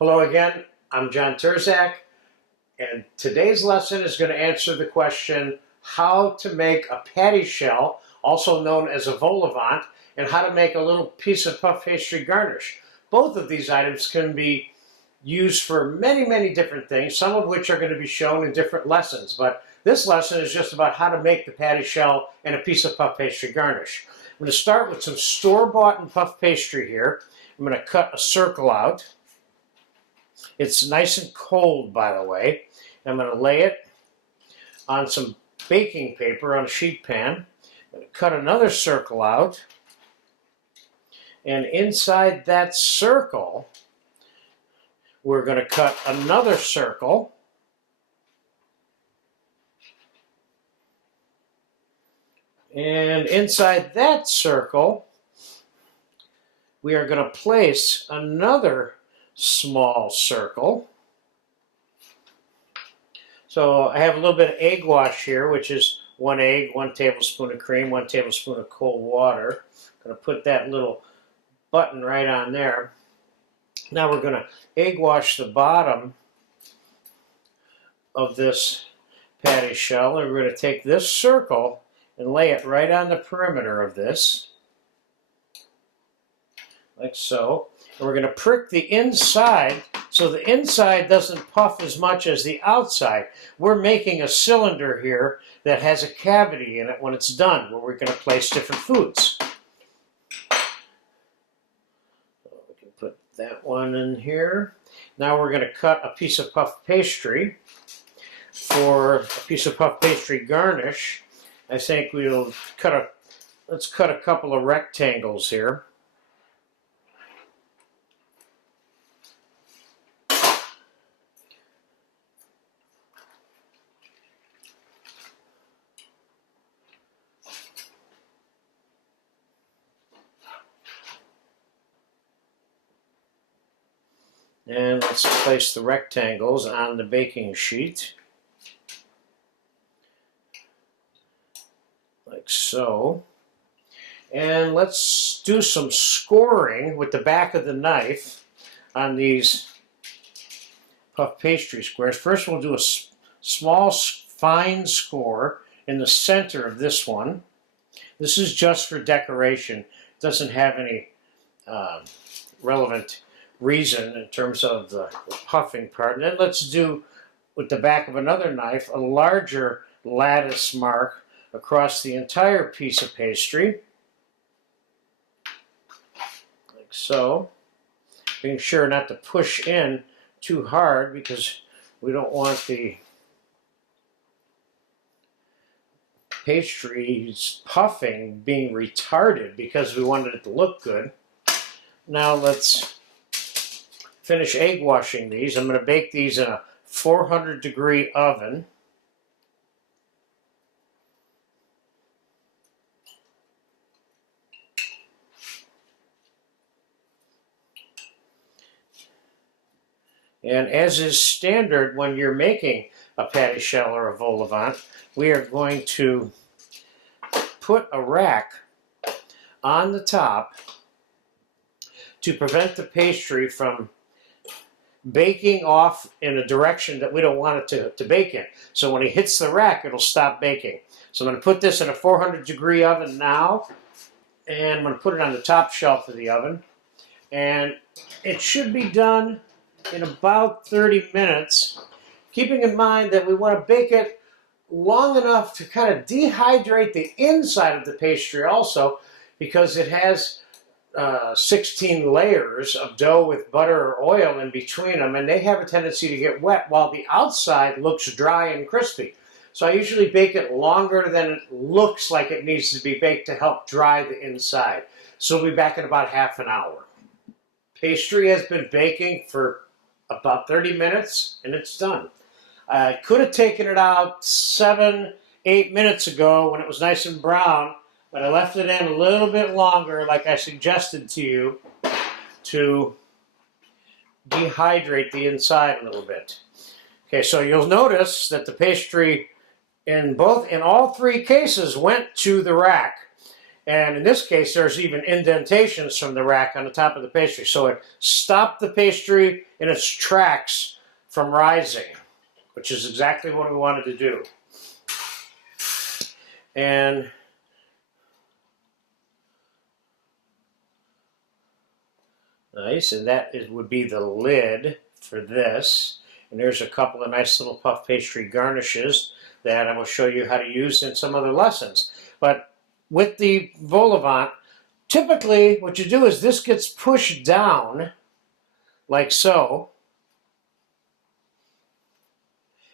Hello again, I'm John Terzak, and today's lesson is going to answer the question how to make a patty shell, also known as a vol au vent, and how to make a little piece of puff pastry garnish. Both of these items can be used for many different things, some of which are going to be shown in different lessons, but this lesson is just about how to make the patty shell and a piece of puff pastry garnish. I'm going to start with some store-bought puff pastry here. I'm going to cut a circle out. It's nice and cold, by the way. I'm going to lay it on some baking paper on a sheet pan. I'm going to cut another circle out. And inside that circle, we're going to cut another circle. And inside that circle, we are going to place another small circle. So I have a little bit of egg wash here, which is 1 egg, 1 tablespoon of cream, 1 tablespoon of cold water. I'm going to put that little button right on there. Now we're going to egg wash the bottom of this patty shell, and we're going to take this circle and lay it right on the perimeter of this, like so. And we're going to prick the inside so the inside doesn't puff as much as the outside. We're making a cylinder here that has a cavity in it when it's done, where we're going to place different foods. So we can put that one in here. Now we're going to cut a piece of puff pastry. For a piece of puff pastry garnish, I think we'll let's cut a couple of rectangles here. And let's place the rectangles on the baking sheet, like so. And let's do some scoring with the back of the knife on these puff pastry squares. First we'll do a small fine score in the center of this one. This is just for decoration. It doesn't have any relevant reason in terms of the puffing part. And then let's do, with the back of another knife, a larger lattice mark across the entire piece of pastry, like so. Being sure not to push in too hard because we don't want the pastry's puffing being retarded because we wanted it to look good. Now let's finish egg washing these. I'm going to bake these in a 400-degree oven. And as is standard when you're making a patty shell or a vol au vent, we are going to put a rack on the top to prevent the pastry from baking off in a direction that we don't want it to bake in. So when it hits the rack, it'll stop baking. So I'm going to put this in a 400-degree oven now, and I'm going to put it on the top shelf of the oven. And it should be done in about 30 minutes, keeping in mind that we want to bake it long enough to kind of dehydrate the inside of the pastry also, because it has 16 layers of dough with butter or oil in between them, and they have a tendency to get wet while the outside looks dry and crispy. So I usually bake it longer than it looks like it needs to be baked to help dry the inside. So we'll be back in about half an hour. Pastry has been baking for about 30 minutes and it's done. I could have taken it out 7-8 minutes ago when it was nice and brown, but I left it in a little bit longer, like I suggested to you, to dehydrate the inside a little bit. Okay, so you'll notice that the pastry in all three cases went to the rack. And in this case, there's even indentations from the rack on the top of the pastry. So it stopped the pastry in its tracks from rising, which is exactly what we wanted to do. And nice, and that would be the lid for this. And there's a couple of nice little puff pastry garnishes that I will show you how to use in some other lessons. But with the vol au vent, typically what you do is this gets pushed down like so.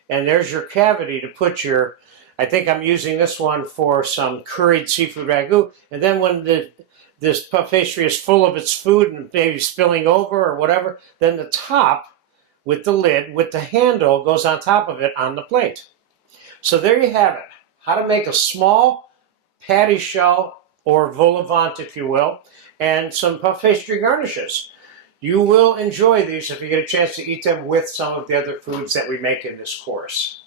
And there's your cavity to put your, I think I'm using this one for some curried seafood ragu. And then when this puff pastry is full of its food and maybe spilling over or whatever, then the top with the lid, with the handle, goes on top of it on the plate. So there you have it. How to make a small patty shell, or vol au vent if you will, and some puff pastry garnishes. You will enjoy these if you get a chance to eat them with some of the other foods that we make in this course.